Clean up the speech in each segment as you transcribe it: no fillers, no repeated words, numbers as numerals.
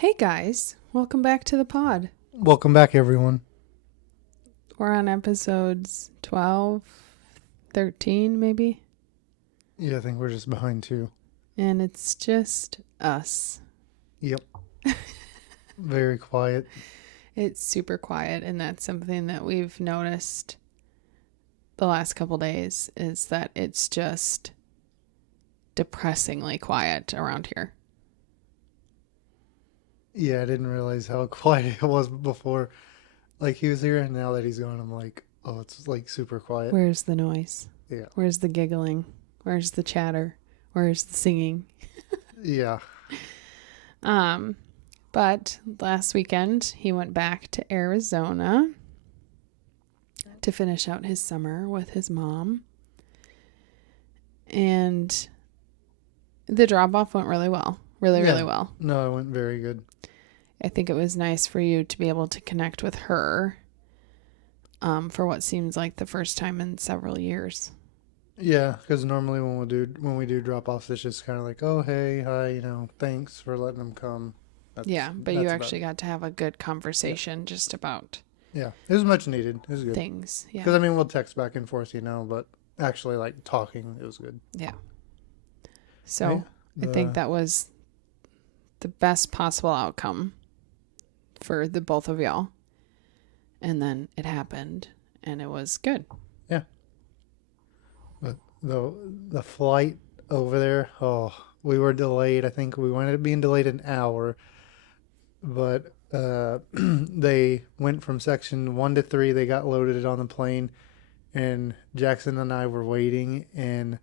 Hey guys, welcome back to the pod. Welcome back, everyone. We're on episodes 12, 13 maybe, Yeah, I think we're just behind two. and it's just us. Yep. Very quiet. It's super quiet, and that's something that we've noticed the last couple days is that it's just depressingly quiet around here. Yeah, I didn't realize how quiet it was before. Like, he was here, and now that he's gone, I'm like, oh, it's like super quiet. Where's the noise? Yeah. Where's the giggling? Where's the chatter? Where's the singing? Yeah. But last weekend he went back to Arizona to finish out his summer with his mom. And the drop-off went really well. Really well. No, it went very good. I think it was nice for you to be able to connect with her for what seems like the first time in several years. Yeah, because normally when we do drop-offs, it's just kind of like, oh, hey, hi, thanks for letting them come. But you actually got to have a good conversation just about Yeah, it was much needed. It was good. things. Yeah. Because, we'll text back and forth, but actually, like, talking, it was good. Yeah. So I think that was the best possible outcome for the both of y'all. And then it happened, and it was good. Yeah. But the flight over there, we were delayed. I think we ended up being delayed an hour. But they went from section 1 to 3. They got loaded on the plane, and Jackson and I were waiting, and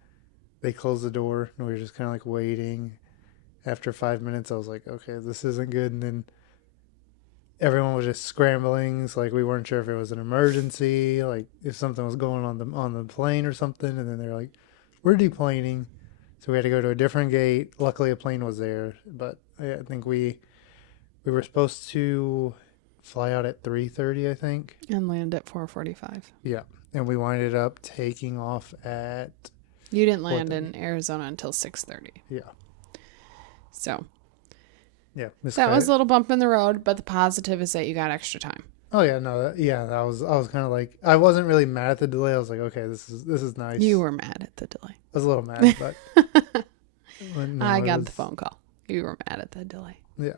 they closed the door, and we were just kind of like waiting. After 5 minutes, I was like, okay, this isn't good. And then everyone was just scrambling. So, like, we weren't sure if it was an emergency, like if something was going on the plane or something. And then they're like, we're deplaning. So we had to go to a different gate. Luckily, a plane was there. But I think we were supposed to fly out at 3:30, I think. And land at 4:45. Yeah. And we winded up taking off at... You didn't land in Arizona until 6:30. Yeah. So Yeah. that was a little bump in the road, but the positive is that you got extra time. Oh yeah, no, I was kind of like, I wasn't really mad at the delay. I was like, okay, this is nice. You were mad at the delay. I was a little mad, but no, I got the phone call. You were mad at the delay. Yeah,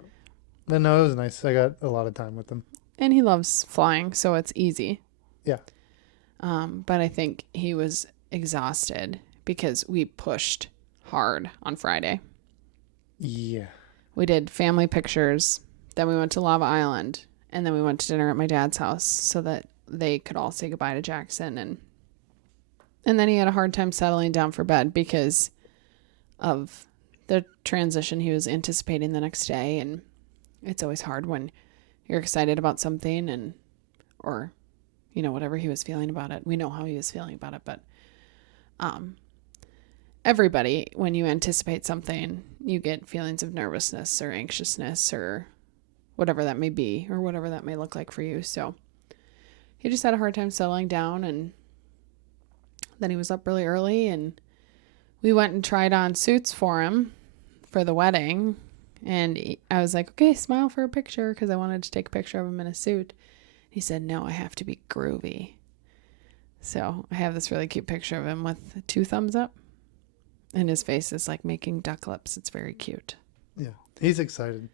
but no, it was nice. I got a lot of time with them. And he loves flying, so it's easy. Yeah. But I think he was exhausted because we pushed hard on Friday. Yeah. We did family pictures, then we went to Lava Island, and then we went to dinner at my dad's house so that they could all say goodbye to Jackson. And then he had a hard time settling down for bed because of the transition he was anticipating the next day. And it's always hard when you're excited about something or whatever he was feeling about it. We know how he was feeling about it, but everybody, when you anticipate something, you get feelings of nervousness or anxiousness or whatever that may be or whatever that may look like for you. So he just had a hard time settling down, and then he was up really early, and we went and tried on suits for him for the wedding. And I was like, okay, smile for a picture, because I wanted to take a picture of him in a suit. He said, no, I have to be groovy. So I have this really cute picture of him with 2 thumbs up. And his face is like making duck lips. It's very cute. Yeah. He's excited.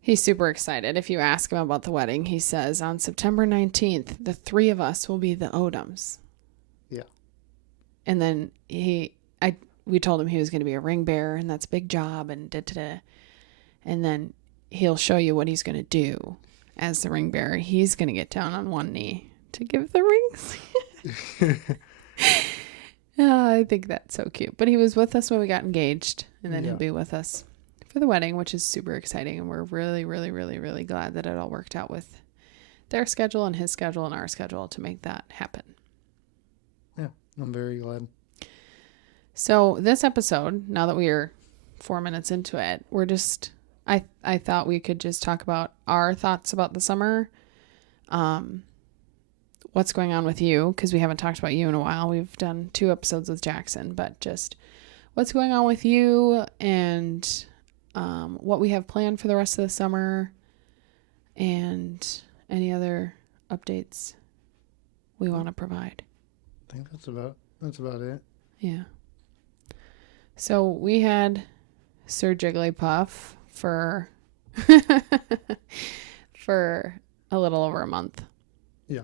He's super excited. If you ask him about the wedding, he says, on September 19th, the 3 of us will be the Odoms. Yeah. And then we told him he was going to be a ring bearer, and that's a big job, and da-da-da. And then he'll show you what he's going to do as the ring bearer. He's going to get down on one knee to give the rings. I think that's so cute. But he was with us when we got engaged, and then he'll be with us for the wedding, which is super exciting. And we're really, really, really, really glad that it all worked out with their schedule and his schedule and our schedule to make that happen. Yeah, I'm very glad. So this episode, now that we are 4 minutes into it, we're just, I thought we could just talk about our thoughts about the summer, what's going on with you, because we haven't talked about you in a while. We've done 2 episodes with Jackson, but just what's going on with you and what we have planned for the rest of the summer, and any other updates we want to provide. I think that's about it. Yeah. So we had Sir Jigglypuff for for a little over a month. Yeah.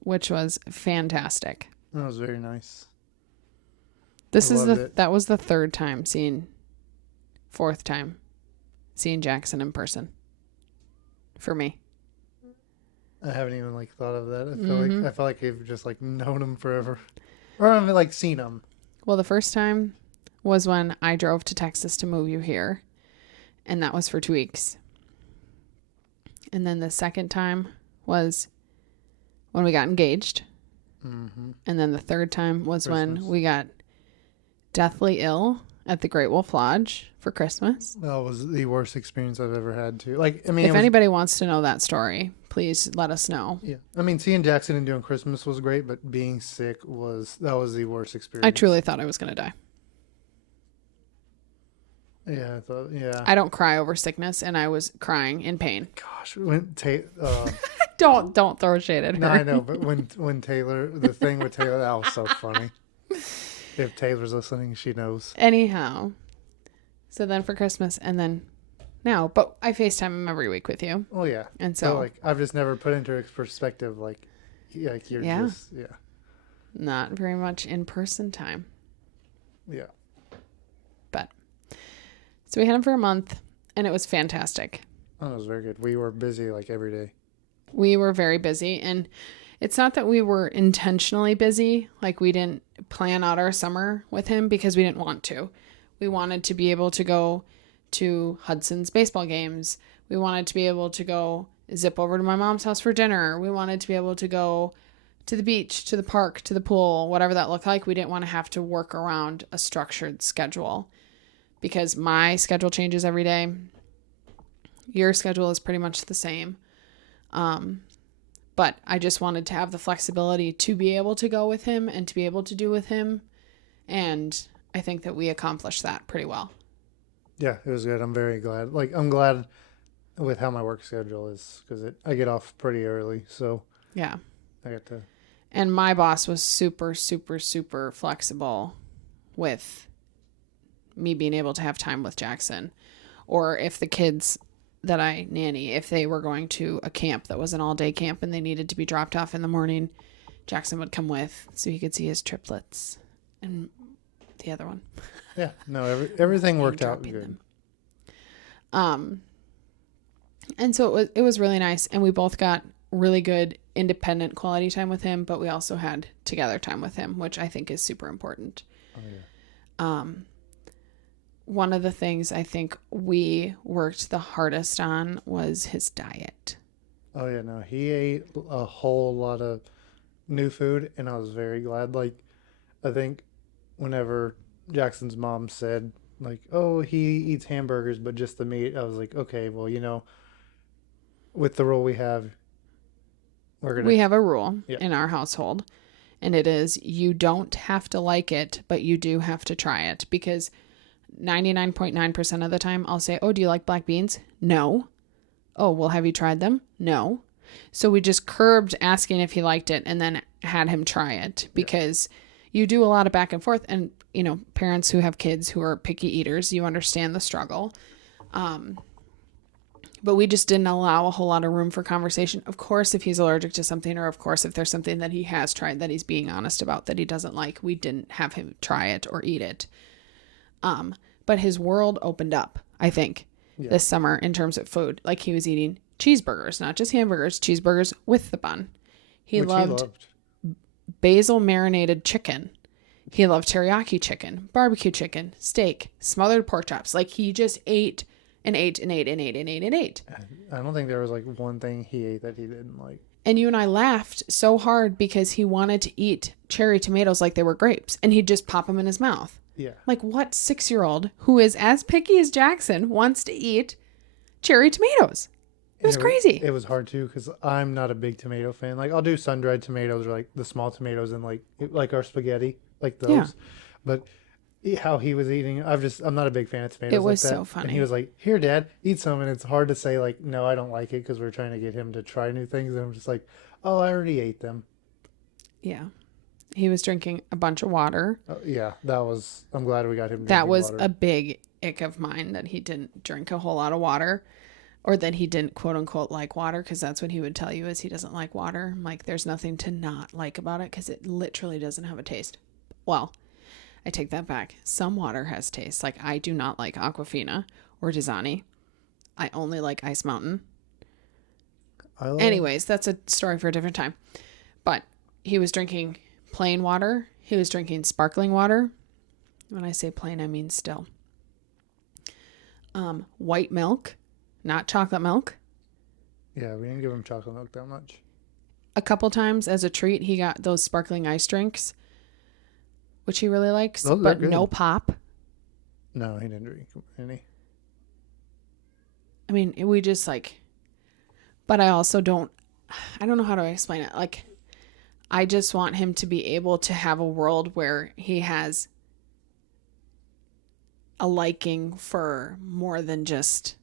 Which was fantastic. That was very nice. That was the fourth time seeing Jackson in person for me. I haven't even like thought of that. I feel like I've just like known him forever, or I haven't like seen him. Well, the first time was when I drove to Texas to move you here, and that was for 2 weeks. And then the second time was when we got engaged. Mm-hmm. And then the third time was Christmas. when we got deathly ill at the Great Wolf Lodge for Christmas. That was the worst experience I've ever had too. Like, I mean, If anybody wants to know that story, please let us know. yeah, I mean, seeing Jackson and doing Christmas was great, but being sick was the worst experience. I truly thought I was going to die. Yeah, I thought. Yeah. I don't cry over sickness, and I was crying in pain. Gosh, when Don't throw shade at her. no, I know, but when Taylor, the thing with Taylor, that was so funny. If Taylor's listening, she knows. Anyhow, so then for Christmas, and then now, but I FaceTime him every week with you. Oh yeah, And so, like I've just never put into perspective like you're just not very much in-person time. yeah. But, so we had him for a month, and it was fantastic. Oh, it was very good. We were busy like every day. We were very busy, and it's not that we were intentionally busy. Like, we didn't plan out our summer with him because we didn't want to. We wanted to be able to go to Hudson's baseball games. We wanted to be able to go zip over to my mom's house for dinner. We wanted to be able to go to the beach, to the park, to the pool, whatever that looked like. We didn't want to have to work around a structured schedule because my schedule changes every day. Your schedule is pretty much the same. But I just wanted to have the flexibility to be able to go with him and to be able to do with him. And I think that we accomplished that pretty well. Yeah, it was good. I'm very glad. Like, I'm glad with how my work schedule is because I get off pretty early. So Yeah. I got to. And my boss was super, super, super flexible with me being able to have time with Jackson. Or if the kids that I nanny, if they were going to a camp that was an all-day camp and they needed to be dropped off in the morning, Jackson would come with so he could see his triplets and the other one. Yeah, no, everything worked out Dropping good. them. And so it was really nice, and we both got really good independent quality time with him, but we also had together time with him, which I think is super important. Oh, yeah. One of the things I think we worked the hardest on was his diet. Oh yeah, no, he ate a whole lot of new food, and I was very glad. Like, I think whenever Jackson's mom said, like, oh, he eats hamburgers, but just the meat, I was like, okay, well, with the rule we have, We have a rule Yeah. in our household, and it is you don't have to like it, but you do have to try it, because 99.9% of the time I'll say, oh, do you like black beans? No. Oh, well, have you tried them? No. So we just curbed asking if he liked it and then had him try it, because you do a lot of back and forth, and parents who have kids who are picky eaters, you understand the struggle. But we just didn't allow a whole lot of room for conversation. Of course, if he's allergic to something, or of course, if there's something that he has tried that he's being honest about that he doesn't like, we didn't have him try it or eat it. But his world opened up, I think, this summer in terms of food. Like, he was eating cheeseburgers, not just hamburgers, cheeseburgers with the bun. He loved basil marinated chicken. He loved teriyaki chicken, barbecue chicken, steak, smothered pork chops. Like, he just ate and ate and ate and ate and ate and ate. I don't think there was like one thing he ate that he didn't like. And you and I laughed so hard because he wanted to eat cherry tomatoes like they were grapes, and he'd just pop them in his mouth. Yeah. Like, what 6-year-old who is as picky as Jackson wants to eat cherry tomatoes? It was crazy. It was hard too because I'm not a big tomato fan. Like, I'll do sun-dried tomatoes or like the small tomatoes and like our spaghetti, like those. Yeah. But how he was eating. I'm not a big fan of tomatoes. It was like that. so funny. And he was like, "Here, Dad, eat some." And it's hard to say like, "No, I don't like it," because we're trying to get him to try new things. And I'm just like, "Oh, I already ate them." Yeah. He was drinking a bunch of water. Yeah, I'm glad we got him. That was water. a big ick of mine, that he didn't drink a whole lot of water, or that he didn't quote unquote like water, because that's what he would tell you, is he doesn't like water. I'm like, there's nothing to not like about it, because it literally doesn't have a taste. Well, I take that back. Some water has taste. Like, I do not like Aquafina or Dasani. I only like Ice Mountain. Anyways, that's a story for a different time. But he was drinking plain water. He was drinking sparkling water. When I say plain, I mean still. White milk, not chocolate milk. Yeah, we didn't give him chocolate milk that much. A couple times as a treat, he got those sparkling ice drinks, which he really likes, but no pop. No, he didn't drink any. I mean, we just like, but I also don't know how to explain it. Like, I just want him to be able to have a world where he has a liking for more than just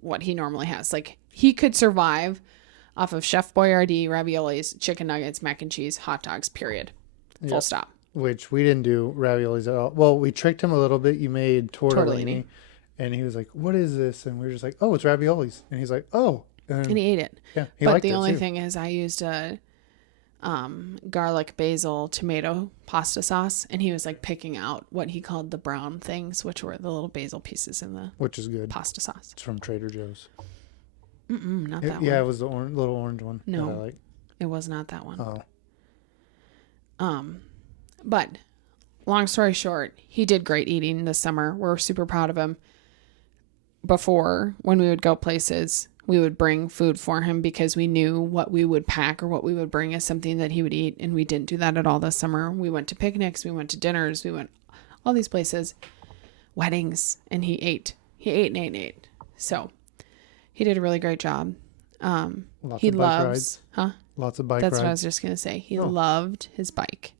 what he normally has. Like, he could survive off of Chef Boyardee, raviolis, chicken nuggets, mac and cheese, hot dogs, period. Full stop. Which we didn't do raviolis at all. Well, we tricked him a little bit. You made tortellini. And he was like, "What is this?" And we were just like, "Oh, it's raviolis." And he's like, "Oh." And he ate it. Yeah, but the only thing is, I used a garlic, basil, tomato pasta sauce, and he was like picking out what he called the brown things, which were the little basil pieces in the which is good pasta sauce. It's from Trader Joe's. Not that one. Yeah, it was the little orange one. No, that I like. It was not that one. Oh. But long story short, he did great eating this summer. We're super proud of him. Before, when we would go places, we would bring food for him because we knew what we would pack or what we would bring as something that he would eat. And we didn't do that at all this summer. We went to picnics, we went to dinners, we went all these places, weddings, and he ate. He ate and ate and ate. So he did a really great job. Lots he of bike loves, rides. huh? Lots of bike That's rides. what I was just going to say. He loved his bike.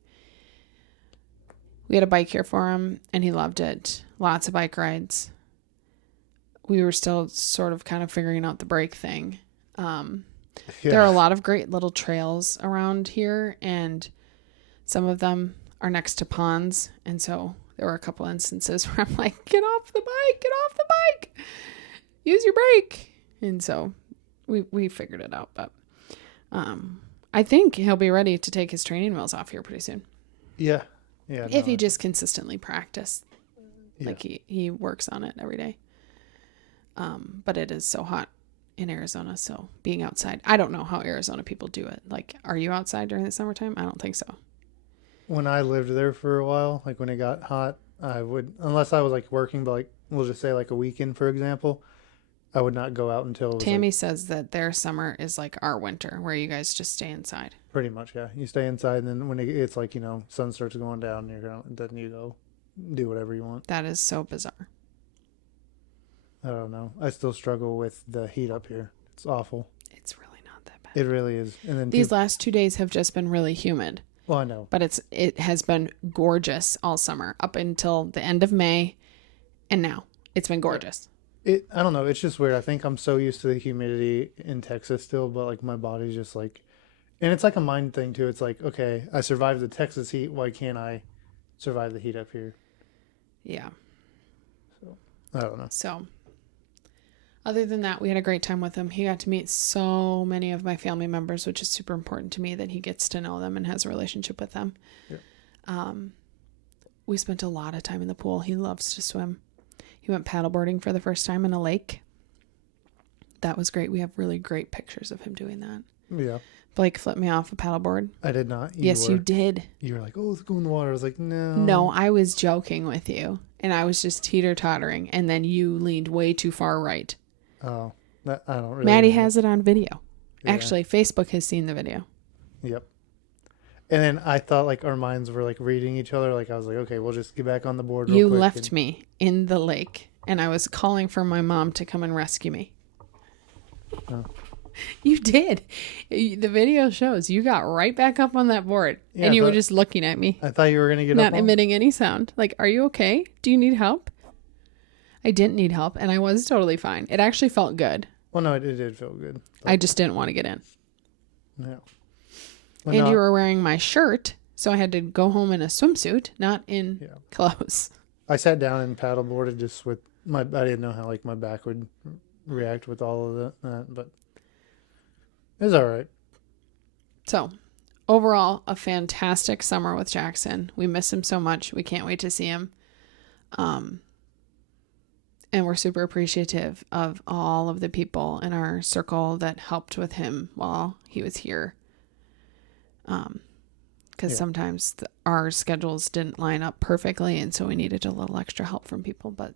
We had a bike here for him, and he loved it. Lots of bike rides. We were still sort of kind of figuring out the brake thing. There are a lot of great little trails around here, and some of them are next to ponds. And so there were a couple instances where I'm like, get off the bike, use your brake. And so we figured it out. But I think he'll be ready to take his training wheels off here pretty soon. Yeah. Yeah. If he just consistently practice. Like he works on it every day. But it is so hot in Arizona, so being outside, I don't know how Arizona people do it. Like, are you outside during the summertime? I don't think so. When I lived there for a while, like when it got hot, I would, unless I was like working, but like we'll just say like a weekend, for example, I would not go out until it was Tammy says that their summer is like our winter, where you guys just stay inside. pretty much, yeah. You stay inside, and then when it's like, sun starts going down, then you go do whatever you want. That is so bizarre. I don't know. I still struggle with the heat up here. It's awful. It's really not that bad. It really is. And then These last 2 days have just been really humid. Well, I know. But it has been gorgeous all summer up until the end of May, and now it's been gorgeous. I don't know. It's just weird. I think I'm so used to the humidity in Texas still, but like my body's just like, and it's like a mind thing too. It's like, okay, I survived the Texas heat. Why can't I survive the heat up here? Yeah. So I don't know. So other than that, we had a great time with him. He got to meet so many of my family members, which is super important to me, that he gets to know them and has a relationship with them. Yeah. We spent a lot of time in the pool. He loves to swim. He went paddleboarding for the first time in a lake. That was great. We have really great pictures of him doing that. Yeah. Blake flipped me off a paddleboard. I did not. You did. You were like, oh, let's go in the water. I was like, no. No, I was joking with you. And I was just teeter-tottering. And then you leaned way too far right. Oh, I don't really. Maddie has it on video. Yeah. Actually, Facebook has seen the video. Yep. And then I thought like our minds were like reading each other. Like I was like, okay, we'll just get back on the board. You left me in the lake, and I was calling for my mom to come and rescue me. Oh. You did. The video shows you got right back up on that board, Yeah, and you were but- just looking at me, I thought you were gonna get not up on. emitting any sound. Like, are you okay? Do you need help? I didn't need help, and I was totally fine. It actually felt good. Well, no, it did feel good. I just didn't want to get in. Yeah. Well, And no, you were wearing my shirt, so I had to go home in a swimsuit, not in Yeah. clothes. I sat down and paddleboarded just with my. I didn't know how like my back would react with all of that, but it was all right. So, overall, a fantastic summer with Jackson. We miss him so much. We can't wait to see him. And we're super appreciative of all of the people in our circle that helped with him while he was here. Because Yeah. sometimes our schedules didn't line up perfectly, and so we needed a little extra help from people. But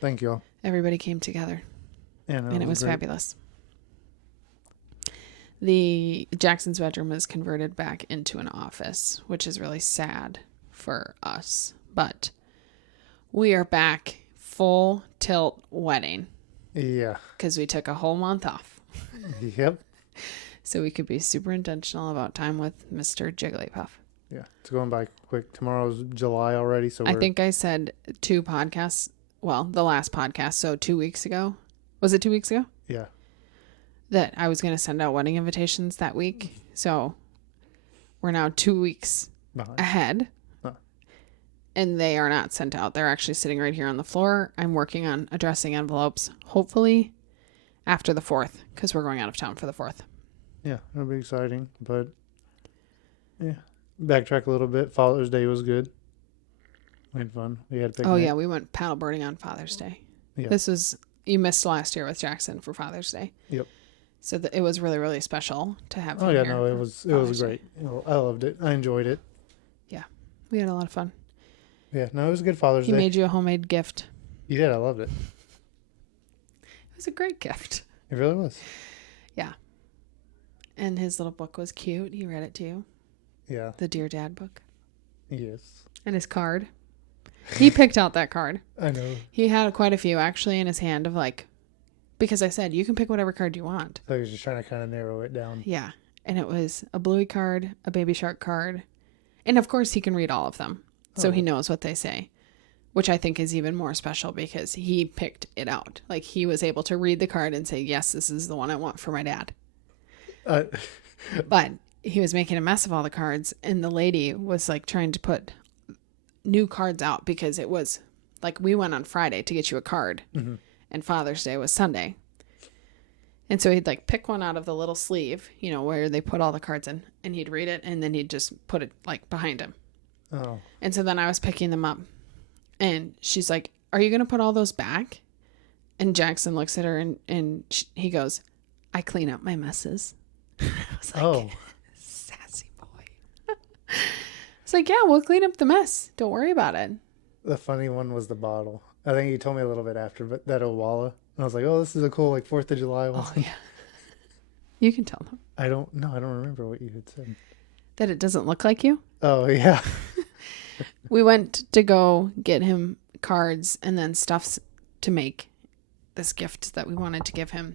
Thank you all. everybody came together, and it was great. fabulous. The Jackson's bedroom is converted back into an office, which is really sad for us. But we are back full tilt wedding Yeah. because we took a whole month off. Yep. So we could be super intentional about time with Mr. Jigglypuff. Yeah. It's going by quick. Tomorrow's July already, so I think I said 2 podcasts. Well, the last podcast. So 2 weeks ago. Was it 2 weeks ago? Yeah. That I was going to send out wedding invitations that week. So we're now 2 weeks Behind. ahead. Huh. And they are not sent out. They're actually sitting right here on the floor. I'm working on addressing envelopes, hopefully after the 4th, because we're going out of town for the 4th. Yeah, it'll be exciting. But yeah, backtrack a little bit. Father's Day was good. We had fun. We had a picnic. Oh, yeah. We went paddleboarding on Father's Day. Yeah. This was, you missed last year with Jackson for Father's Day. Yep. So it was really, really special to have Oh him yeah, here no, it for was Father's Day. great. You know, I loved it. I enjoyed it. We had a lot of fun. Yeah, no, it was a good Father's He Day. made you a homemade gift. You did. I loved it. It was a great gift. It really was. And his little book was cute. He read it to you. Yeah. The Dear Dad book. Yes. And his card. He picked out that card. I know. He had quite a few actually in his hand of like, because I said, you can pick whatever card you want. So I was just trying to kind of narrow it down. Yeah. And it was a Bluey card, a Baby Shark card. And of course he can read all of them. So Oh. he knows what they say, which I think is even more special because he picked it out. Like he was able to read the card and say, yes, this is the one I want for my dad. But he was making a mess of all the cards, and the lady was like trying to put new cards out because it was like we went on Friday to get you a card, Mhm. and Father's Day was Sunday. And so he'd like pick one out of the little sleeve, you know, where they put all the cards in, and he'd read it, and then he'd just put it like behind him. Oh. And so then I was picking them up, and she's like, "Are you going to put all those back?" And Jackson looks at her, and he goes, "I clean up my messes." I was like, Oh. sassy boy. It's like, yeah, we'll clean up the mess. Don't worry about it. The funny one was the bottle. I think you told me a little bit after, but that Owala. And I was like, oh, this is a cool like 4th of July one. Oh, yeah. You can tell them I don't remember what you had said. that it doesn't look like you. Oh yeah. We went to go get him cards and then stuffs to make this gift that we wanted to give him.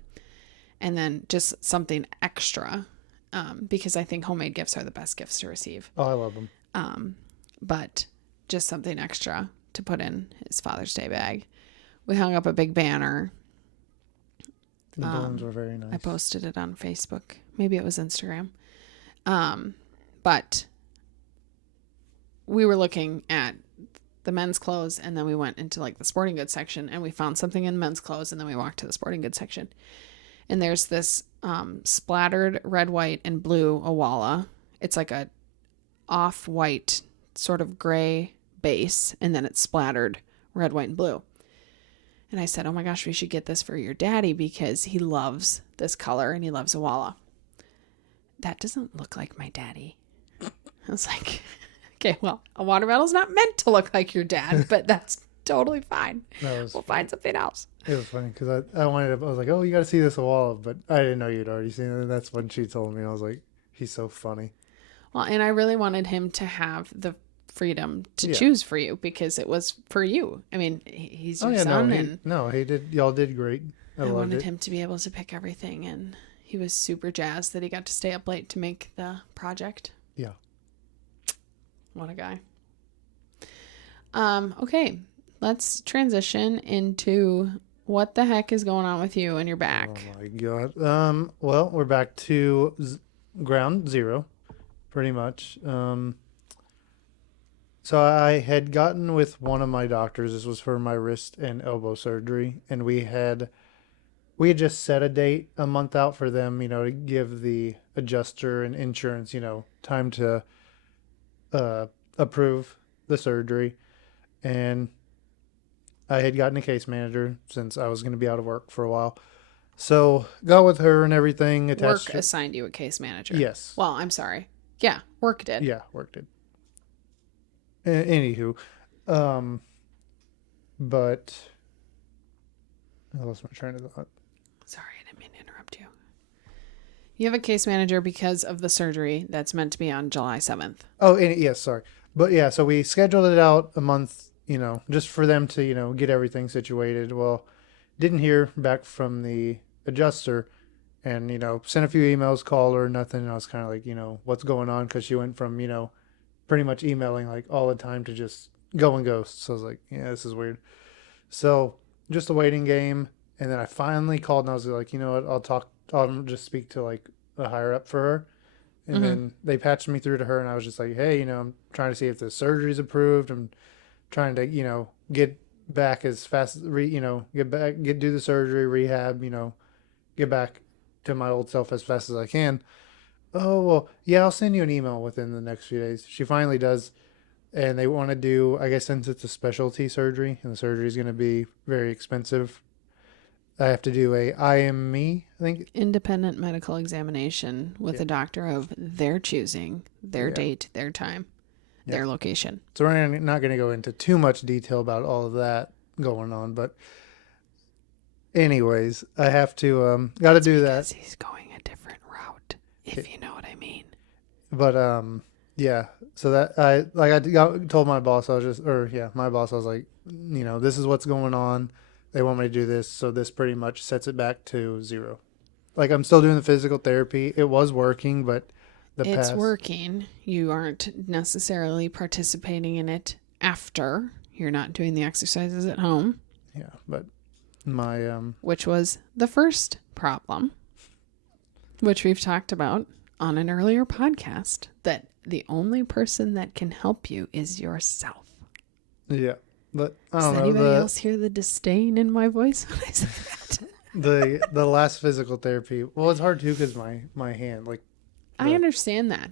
And then just something extra, because I think homemade gifts are the best gifts to receive. Oh, I love them. But just something extra to put in his Father's Day bag. We hung up a big banner. The balloons were very nice. I posted it on Facebook. Maybe it was Instagram. But we were looking at the men's clothes, and then we went into like the sporting goods section, and we found something in men's clothes, and then we walked to the sporting goods section. And there's this splattered red, white, and blue Owala. It's like a off-white sort of gray base, and then it's splattered red, white, and blue. And I said, oh my gosh, we should get this for your daddy because he loves this color and he loves Owala. That doesn't look like my daddy. I was like, okay, well, a water metal's not meant to look like your dad, but that's totally fine. That was We'll find something else. It was funny because I wanted to, I was like, oh, you got to see this Owala, but I didn't know you'd already seen it. And that's when she told me. I was like, he's so funny. Well, and I really wanted him to have the freedom to Yeah. choose for you because it was for you. I mean, he's Oh your yeah, son, no, and he did. Y'all did great. I I loved wanted it. him to be able to pick everything, and He was super jazzed that he got to stay up late to make the project. Yeah. What a guy. Okay, let's transition into what the heck is going on with you and your back. Oh my God. Well, we're back to ground zero, pretty much. So I had gotten with one of my doctors. This was for my wrist and elbow surgery, and we had just set a date a month out for them, to give the adjuster and insurance, time to approve the surgery. And I had gotten a case manager since I was going to be out of work for a while. So got with her and everything. Work assigned you a case manager. Yes. Well, I'm sorry. Yeah, work did. Yeah, work did. Anywho, but I lost my train of thought. Sorry, I didn't mean to interrupt you. You have a case manager because of the surgery that's meant to be on July 7th. Oh, yes, sorry. But yeah, so we scheduled it out a month, just for them to, get everything situated. Well, didn't hear back from the adjuster and, sent a few emails, called her, nothing. And I was kind of like, what's going on? Because she went from, pretty much emailing like all the time to just going ghost. So I was like, yeah, this is weird. So just a waiting game. And then I finally called and I was like, you know what, I'll just speak to like a higher up for her. And then they patched me through to her and I was just like, hey, I'm trying to see if the surgery's approved. I'm trying to, get back as fast as, do the surgery, rehab, get back to my old self as fast as I can. Oh, well, yeah, I'll send you an email within the next few days. She finally does. And they want to do, I guess, since it's a specialty surgery and the surgery is going to be very expensive, I have to do a IME, I think. Independent medical examination with a doctor of their choosing, their date, their time, their location. So we're not going to go into too much detail about all of that going on. But anyways, I have to, got to do that. Because he's going a different route, if you know what I mean. But, yeah. So that I told my boss, I was like, this is what's going on. They want me to do this. So this pretty much sets it back to zero. Like I'm still doing the physical therapy. It was working, but it's working. You aren't necessarily participating in it after. You're not doing the exercises at home. Yeah. But my, which was the first problem, which we've talked about on an earlier podcast, that the only person that can help you is yourself. Yeah. But I don't know. Does anybody else hear the disdain in my voice when I said that? The last physical therapy. Well, it's hard too because my hand, like. I understand that.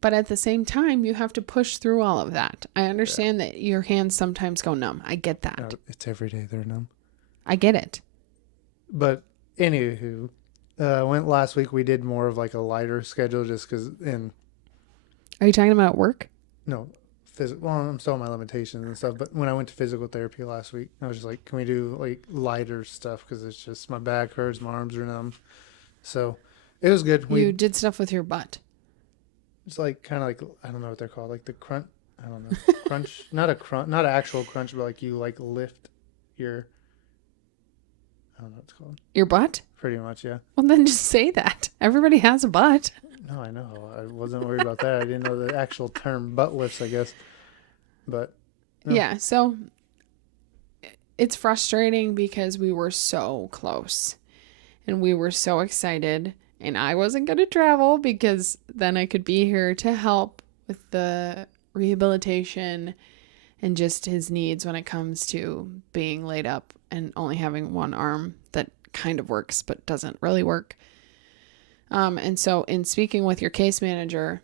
But at the same time, you have to push through all of that. I understand that your hands sometimes go numb. I get that. No, it's every day they're numb. I get it. But anywho, went last week. We did more of like a lighter schedule just because Are you talking about work? No. Well, I'm still on my limitations and stuff, but when I went to physical therapy last week, I was just like, can we do like lighter stuff? Because it's just my back hurts, my arms are numb. So it was good. You did stuff with your butt. It's like kind of like, I don't know what they're called, like the crunch. I don't know. Crunch, not an actual crunch, but like you like lift your, I don't know what it's called. Your butt? Pretty much, yeah. Well, then just say that. Everybody has a butt. No, I know. I wasn't worried about that. I didn't know the actual term butt lifts, I guess. But no. Yeah, so it's frustrating because we were so close and we were so excited, and I wasn't going to travel because then I could be here to help with the rehabilitation and just his needs when it comes to being laid up and only having one arm that kind of works but doesn't really work. And so in speaking with your case manager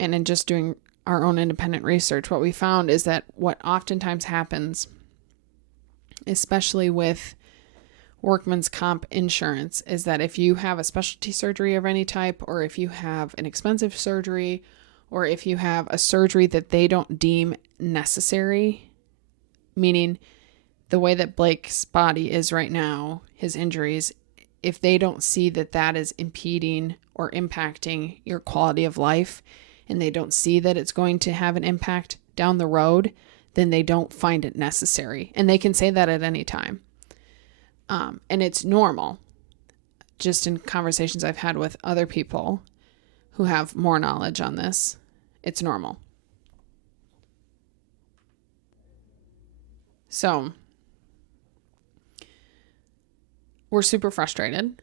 and in just doing our own independent research, what we found is that what oftentimes happens, especially with workman's comp insurance, is that if you have a specialty surgery of any type, or if you have an expensive surgery, or if you have a surgery that they don't deem necessary, meaning the way that Blake's body is right now, his injuries, if they don't see that that is impeding or impacting your quality of life, and they don't see that it's going to have an impact down the road, then they don't find it necessary. And they can say that at any time. And it's normal. just in conversations I've had with other people who have more knowledge on this, it's normal. So we're super frustrated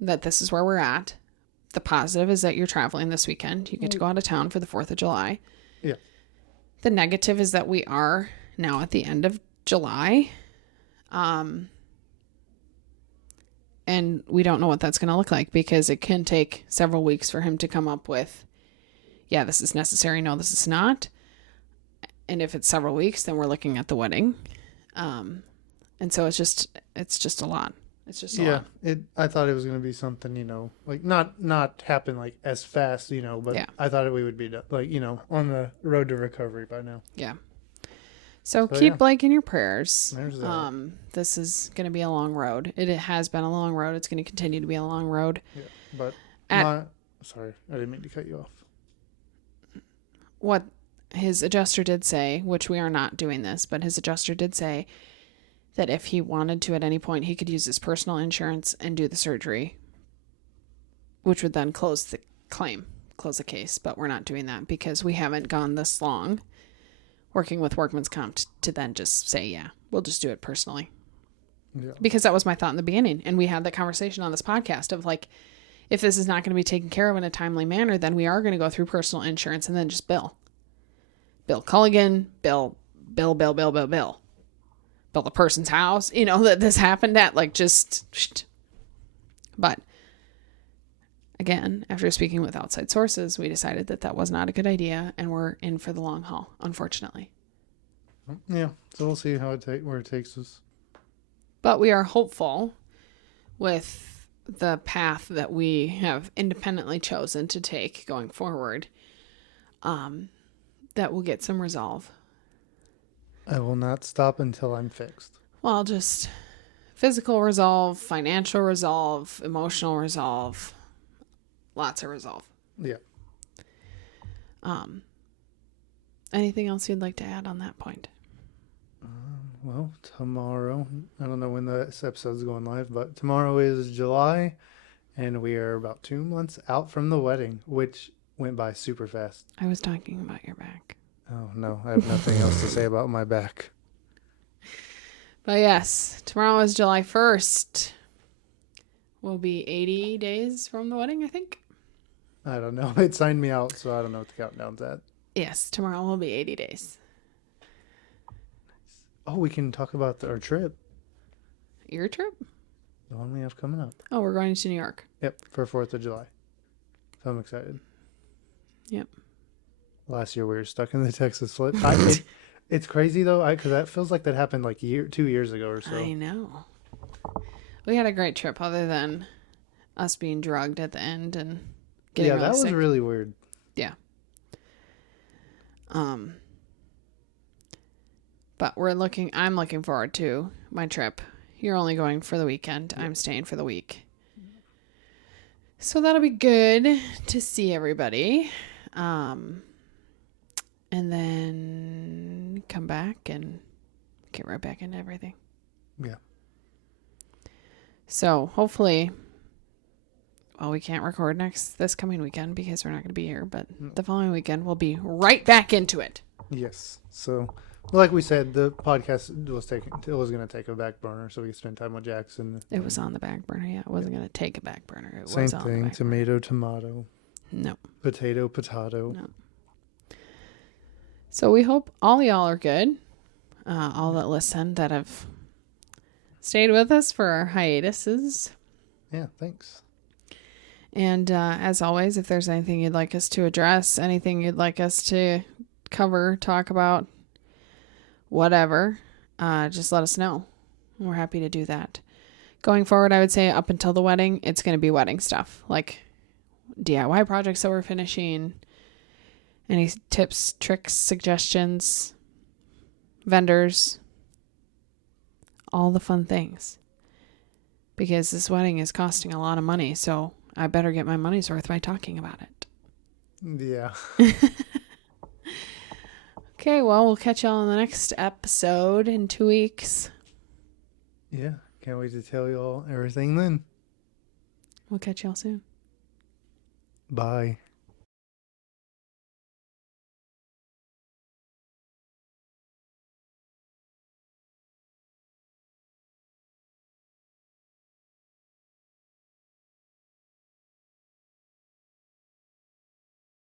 that this is where we're at. The positive is that you're traveling this weekend. You get to go out of town for the 4th of July. Yeah. The negative is that we are now at the end of July. And we don't know what that's going to look like, because it can take several weeks for him to come up with, yeah, this is necessary. No, this is not. And if it's several weeks, then we're looking at the wedding. And so it's just a lot. It's just a lot. I thought it was going to be something, like not happen like as fast, but Yeah. I thought we would be like, on the road to recovery by now. Yeah. So keep yeah. Blake in your prayers. There's that. This is going to be a long road. It has been a long road. It's going to continue to be a long road. Yeah, but sorry, I didn't mean to cut you off. What his adjuster did say, which we are not doing this, but his adjuster did say that if he wanted to at any point, he could use his personal insurance and do the surgery, which would then close the case. But we're not doing that because we haven't gone this long working with Workman's Comp to then just say, yeah, we'll just do it personally. Yeah. Because that was my thought in the beginning. And we had that conversation on this podcast of like, if this is not going to be taken care of in a timely manner, then we are going to go through personal insurance and then just bill Culligan, bill the person's house, that this happened at, like, just, but again, after speaking with outside sources, we decided that was not a good idea, and we're in for the long haul, unfortunately. Yeah, so we'll see where it takes us. But we are hopeful with the path that we have independently chosen to take going forward, that we'll get some resolve. I will not stop until I'm fixed. Well, just physical resolve, financial resolve, emotional resolve, lots of resolve. Yeah. Anything else you'd like to add on that point? Well, tomorrow, I don't know when this episode's going live, but tomorrow is July, and we are about 2 months out from the wedding, which went by super fast. I was talking about your back. Oh, no, I have nothing else to say about my back. But yes, tomorrow is July 1st. We'll be 80 days from the wedding, I think. I don't know. It signed me out, so I don't know what the countdown's at. Yes, tomorrow will be 80 days. Oh, we can talk about our trip. Your trip? The one we have coming up. Oh, we're going to New York. Yep, for 4th of July. So I'm excited. Yep. Last year we were stuck in the Texas flip. It's crazy though, because that feels like that happened like 2 years ago or so. I know. We had a great trip, other than us being drugged at the end and getting really that sick. was really weird. Yeah. But I'm looking forward to my trip. You're only going for the weekend. Yeah. I'm staying for the week. So that'll be good to see everybody. And then come back and get right back into everything. Yeah. So hopefully, well, we can't record this coming weekend because we're not going to be here, but the following weekend we'll be right back into it. Yes. So, like we said, the podcast was going to take a back burner so we could spend time with Jackson. It was on the back burner. Yeah, it wasn't going to take a back burner. It Same was on thing. the back Tomato, tomato. No. Potato, potato. No. So we hope all y'all are good. All that listen, that have stayed with us for our hiatuses. Yeah, thanks. And as always, if there's anything you'd like us to address, anything you'd like us to cover, talk about, whatever, just let us know. We're happy to do that. Going forward, I would say up until the wedding, it's going to be wedding stuff, like DIY projects that we're finishing, any tips, tricks, suggestions, vendors, all the fun things. Because this wedding is costing a lot of money, so I better get my money's worth by talking about it. Yeah. Okay, well, we'll catch y'all in the next episode in 2 weeks. Yeah, can't wait to tell y'all everything then. We'll catch y'all soon. Bye.